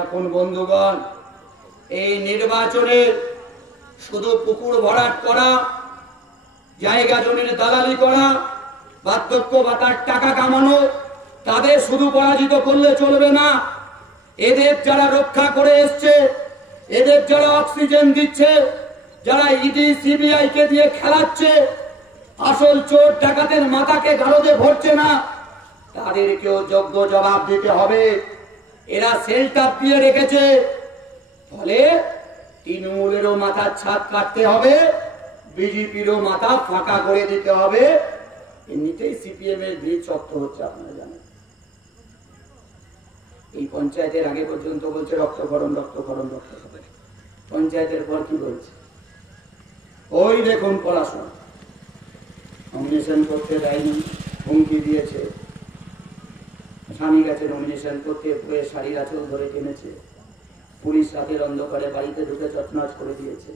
এখন বন্ধুগণ, এই নির্বাচনে শুধু পুকুর ভরাট করা, জায়গা জমির দালালি করা, বার্ধক্য ভাতার টাকা কামানো, তাদের শুধু পরাজিত করলে চলবে না। এদের যারা রক্ষা করে এসছে, এদের যারা অক্সিজেন দিচ্ছে, যারা ইডি সিবিআই কে দিয়ে খেলাচ্ছে, আসল চোর ডাকাতের মাথাকে গারদে ভরছে না, তাদেরকেও যোগ্য জবাব দিতে হবে। এরা সেলটাপ দিয়ে রেখেছে, ফলে তৃণমূলেরও মাথার ছাদ কাটতে হবে, বিজেপিরও মাথা ফাঁকা করে দিতে হবে। এমনিতেই সিপিএম এর ভিড় শক্ত হচ্ছে, আপনারা জানেন। এই পঞ্চায়েতের আগে পর্যন্ত বলছে রক্তক্ষরণ রক্তক্ষরণ রক্তক্ষরণ, পঞ্চায়েতের পর কি বলছে? ওই দেখুন পড়াশোনা নমিনেশন করতে দেয়নি, হুমকি দিয়েছে। স্বামী গেছে নমিনেশন করতে, বইয়ে শাড়ির আঁচল ধরে টেনেছে। পুলিশ রাতের অন্ধকারে বাড়িতে ঢুকে চটনাচ করে দিয়েছে।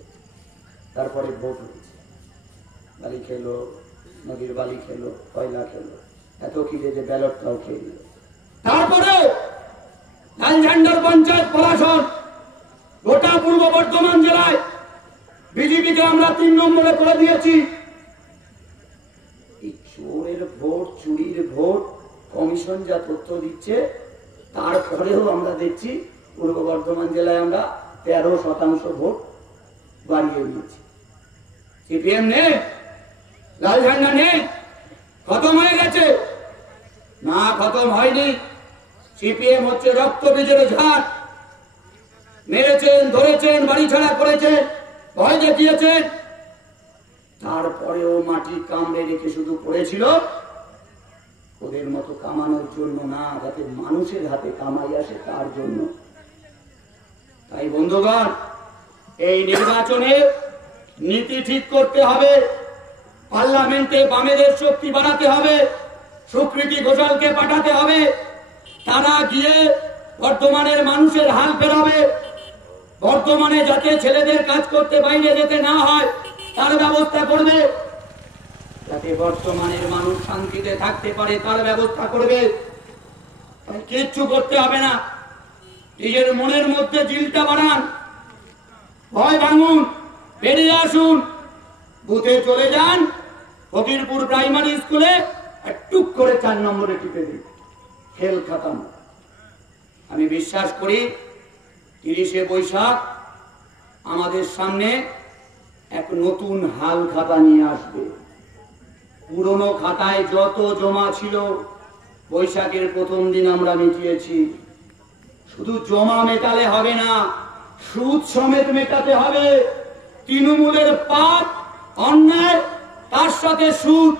তারপরে ভোট হয়েছে, বালি খেলো, নদীর বালি খেলো, কয়লা খেলো, এত খিদে যে ব্যালটটাও খেয়ে দিল। তারপরে লালঝান্ডার পঞ্চায়েত প্রশাসন গোটা পূর্ব বর্ধমান জেলায় বিজেপিকে আমরা 3 নম্বরে করে দিয়েছি। এই চোরের ভোট, চুরির ভোট কমিশন যা তথ্য দিচ্ছে, তারপরেও আমরা দেখছি পূর্ব বর্ধমান জেলায় আমরা 13% ভোট বাড়িয়ে নিয়েছি। সিপিএম নেই, লাল ঝান্ডা নেই, খতম হয়ে গেছে না? খতম হয়নি। সিপিএম হচ্ছে রক্ত বীজের ঝাড়। মেরেছেন, ধরেছেন, বাড়ি ছাড়া করেছেন, ভয় দেখিয়েছেন, তারপরেও মাটি কামড়ে রেখে শুধু পড়েছিল ওদের মতো কামানোর জন্য না, যাতে মানুষের হাতে কামাই আসে তার জন্য। তাই বন্ধুগণ, এই নির্বাচনে নীতি ঠিক করতে হবে, পার্লামেন্টে বামেদের শক্তি বাড়াতে হবে, সুকৃতি ঘোষালকে পাঠাতে হবে, তারা গিয়ে বর্তমানের মানুষের হাল ফেরাবে। বর্তমানে যাতে ছেলেদের কাজ করতে বাইরে যেতে না হয় তার ব্যবস্থা করবে, যাতে বর্তমানের মানুষ শান্তিতে থাকতে পারে তার ব্যবস্থা করবে। কিচ্ছু করতে হবে না, নিজের মনের মধ্যে জিলটা বাড়ান, ভয় ভাঙুন, বেরিয়ে আসুন, বুথে চলে যান। ফকিরপুর প্রাইমারি স্কুলে টুক করে 4 নম্বরে টিপে দিন, খেল খতম। আমি বিশ্বাস করি 30শে বৈশাখ আমাদের সামনে এক নতুন হাল খাতা নিয়ে আসবে। পুরনো খাতায় যত জমা ছিল বৈশাখের প্রথম দিন আমরা মিটিয়েছি। শুধু জমা মেটালে হবে না, সুদ সমেত মেটাতে হবে। তৃণমূলের পাপ, অন্যায়, তার সাথে সুদ,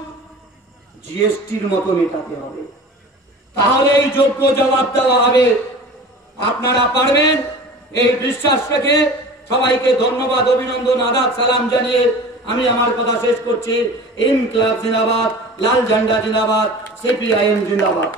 জিএসটির মতো মেটাতে হবে, তাহলে এই যোগ্য জবাব দেওয়া হবে। আপনারা পারবেন, এই বিশ্বাস রেখে সবাইকে ধন্যবাদ, অভিনন্দন, আদাব, সালাম জানিয়ে আমি আমার কথা শেষ করছি। ইনকিলাব জিন্দাবাদ, লাল ঝান্ডা জিন্দাবাদ, সিপিআইএম জিন্দাবাদ।